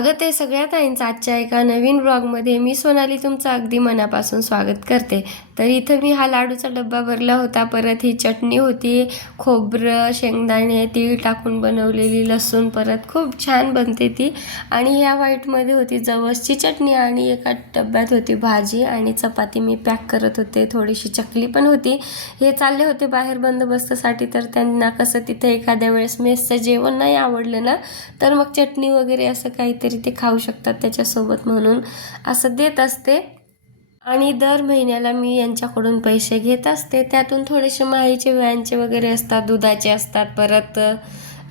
स्वागत आहे सगळ्या ताईंचं आजच्या एका नवीन ब्लॉगमध्ये मी सोनाली तुमचं अगदी मनापासून स्वागत करते. तर इथं मी हा लाडूचा डब्बा भरला होता. परत ही चटणी होती खोबरं शेंगदाणे तीळ टाकून बनवलेली लसूण परत. खूप छान बनते ती. आणि ह्या व्हाईटमध्ये होती जवसची चटणी आणि एका डब्यात होती भाजी आणि चपाती. मी पॅक करत होते. थोडीशी चकली पण होती. हे चालले होते बाहेर बंदोबस्तासाठी. तर त्यांना कसं तिथे एखाद्या वेळेस मेसचं जेवण नाही आवडलं ना तर मग चटणी वगैरे असं काहीतरी ते खाऊ शकतात त्याच्यासोबत म्हणून. असं देत असते. आणि दर महिन्याला मी यांच्याकडून पैसे घेत असते. त्यातून थोडेसे माहीचे व्यायांचे वगैरे असतात दुधाचे असतात परत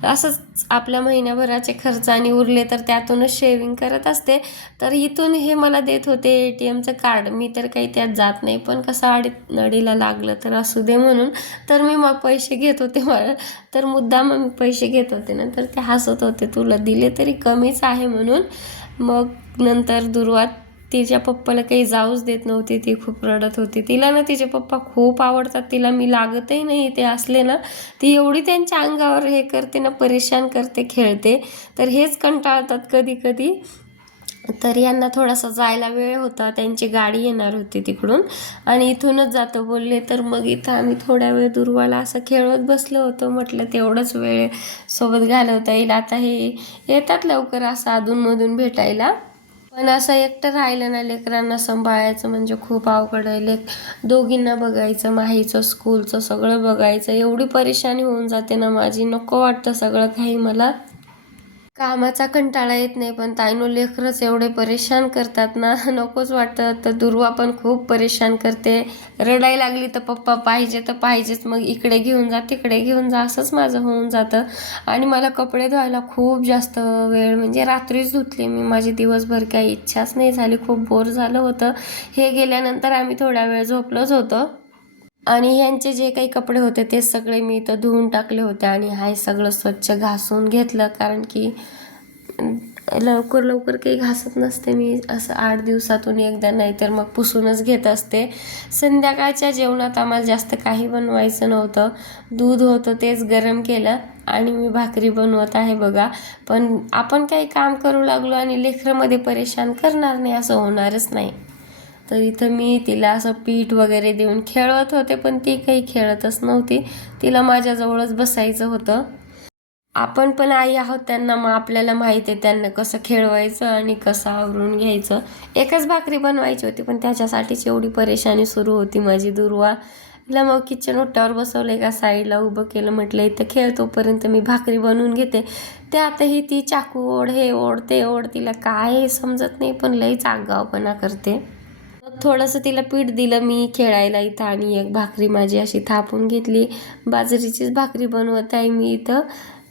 असंच आपल्या महिन्याभराचे खर्च आणि उरले तर त्यातूनच शेविंग करत असते. तर इथून हे मला देत होते ए टी एमचं कार्ड. मी तर काही त्यात जात नाही पण कसं आडी नडीला लागलं तर असू दे म्हणून. तर मी मग पैसे घेत होते मला. तर मुद्दा मग मी पैसे घेत होते ना तर ते हसत होते. तुला दिले तरी कमीच आहे म्हणून. मग नंतर दुर्वात तिच्या पप्पाला काही जाऊच देत नव्हती ती खूप रडत होती. तिला ना तिचे पप्पा खूप आवडतात तिला मी लागतही नाही ते असले ना ती एवढी त्यांच्या अंगावर हे करते ना परेशान करते खेळते. तर हेच कंटाळतात कधी कधी तर यांना थोडासा जायला वेळ होता त्यांची गाडी येणार होती तिकडून. आणि इथूनच जातो बोलले तर मग इथं आम्ही थोड्या वेळ दुर्वाला असं खेळत बसलो होतो म्हटलं. तेवढंच वेळ सोबत घालवता येईल. आता हे येतात लवकर असं अधूनमधून भेटायला. पण असं एकटं राहिलं ना लेकरांना सांभाळायचं म्हणजे खूप अवघड आहे. लेक दोघींना बघायचं माहीचं स्कूलचं सगळं बघायचं. एवढी परेशानी होऊन जाते ना माझी. नको वाटतं सगळं काही मला. कामाचा कंटाळा येत नाही पण ताईनो लेकरंच एवढे परेशान करतात ना. नकोच वाटतं. तर दुर्वा पण खूप परेशान करते. रडायला लागली तर पप्पा पाहिजे तर पाहिजेच. मग इकडे घेऊन जा तिकडे घेऊन जा. असंच माझं होऊन जातं. आणि मला कपडे धुवायला खूप जास्त वेळ म्हणजे रात्रीच धुतले मी. माझी दिवसभर काही इच्छाच नाही झाली. खूप बोर झालं होतं. हे गेल्यानंतर आम्ही थोडा वेळ झोपलोच होतो. आणि यांचे जे काही कपडे होते ते सगळे मी इथं धुवून टाकले होते आणि हाय सगळं स्वच्छ घासून घेतलं कारण की लवकर लवकर काही घासत नसते मी. असं आठ दिवसातून एकदा नाही तर मग पुसूनच घेत असते. संध्याकाळच्या जेवणात आम्हाला जास्त काही बनवायचं नव्हतं. दूध होतं तेच गरम केलं आणि मी भाकरी बनवत आहे बघा. पण आपण काही काम करू लागलो आणि लेकरामध्ये परेशान करणार नाही असं होणारच नाही. तर इथं मी तिला असं पीठ वगैरे देऊन खेळत होते पण ती काही खेळतच नव्हती. तिला माझ्याजवळच बसायचं होतं. आपण पण आई आहोत त्यांना मग आपल्याला माहिती आहे त्यांना कसं खेळवायचं आणि कसं आवरून घ्यायचं. एकच भाकरी बनवायची होती पण त्याच्यासाठीच एवढी परेशानी सुरू होती माझी दुर्वा. तिला मग किचन ओट्यावर बसवलं एका साईडला उभं केलं म्हटलं इथं खेळ तोपर्यंत मी भाकरी बनवून घेते. त्यातही ती चाकू ओढ हे ओढ ते ओढ तिला काय समजत नाही पण लईच आगावपणा करते. थोडंसं तिला पीठ दिलं मी खेळायला इथं आणि एक भाकरी माझी अशी थापून घेतली. बाजरीचीच भाकरी बनवत आहे मी इथं.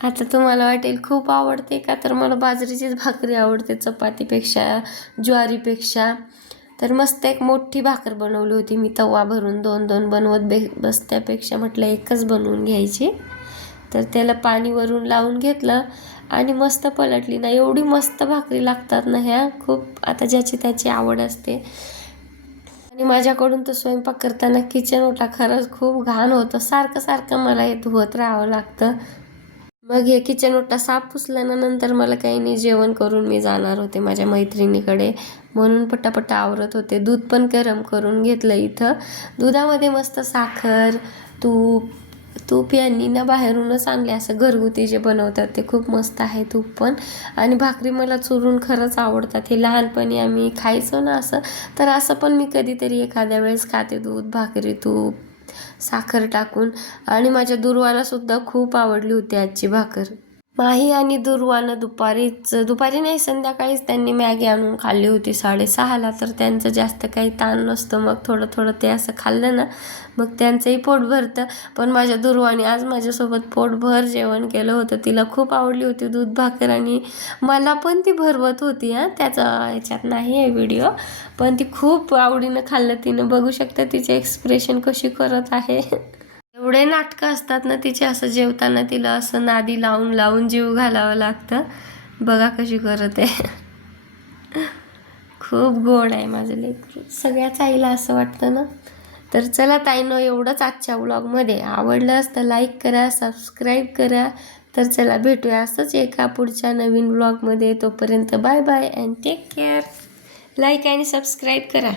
आता तुम्हाला वाटेल खूप आवडते का? तर मला बाजरीचीच भाकरी आवडते चपातीपेक्षा ज्वारीपेक्षा. तर मस्त एक मोठी भाकर बनवली होती मी तवा भरून दोन दोन बनवत बे बसत्यापेक्षा म्हटलं एकच बनवून घ्यायची. तर त्याला पाणी वरून लावून घेतलं आणि मस्त पलटली. ना एवढी मस्त भाकरी लागतात ना ह्या? खूप आता ज्याची त्याची आवड असते. आणि माझ्याकडून तर स्वयंपाक करताना किचन ओटा खरंच खूप घाण होतं. सारखं सारखं मला हे धुवत राहावं लागतं. मग हे किचन ओटा साफ पुसल्यानंतर मला काही नाही जेवण करून मी जाणार होते माझ्या मैत्रिणीकडे. म्हणून पटापटा आवरत होते. दूध पण गरम करून घेतलं इथं. दुधामध्ये मस्त साखर तूप तूप यांनी ना बाहेरूनच आणले. असं घरगुती जे बनवतात ते खूप मस्त आहे तूप पण. आणि भाकरी मला चुरून खरंच आवडतात. हे लहानपणी आम्ही खायचो ना असं. तर असं पण मी कधीतरी एखाद्या वेळेस खाते दूध भाकरी तूप साखर टाकून. आणि माझ्या दुर्वाला सुद्धा खूप आवडली होती आजची भाकर. माही आणि दुर्वानं दुपारीच दुपारी नाही संध्याकाळीच त्यांनी मॅगी आणून खाल्ली होती साडेसहाला. तर त्यांचं जास्त काही ताण नसतं. मग थोडं थोडं ते असं खाल्लं ना मग त्यांचंही पोट भरतं. पण माझ्या दुर्वाने आज माझ्यासोबत पोटभर जेवण केलं होतं. तिला खूप आवडली होती दूध भाकर आणि मला पण ती भरवत होती हां. त्याचा ह्याच्यात नाही आहे व्हिडिओ. पण ती खूप आवडीनं खाल्लं. तिनं बघू शकता तिचे एक्सप्रेशन कशी करत आहे. एवढे नाटकं असतात ना तिचे असं जेवताना तिला असं नादी लावून लावून जीव घालावं लागतं. बघा कशी करत आहे. खूप गोड आहे माझं लेकरू सगळ्याच आईला असं वाटतं ना. तर चला ताईनं एवढंच आजच्या व्लॉगमध्ये आवडलं असतं लाईक करा सबस्क्राईब करा. तर चला भेटूया असंच एका पुढच्या नवीन व्लॉगमध्ये तोपर्यंत bye bye and take care like आणि सबस्क्राईब करा.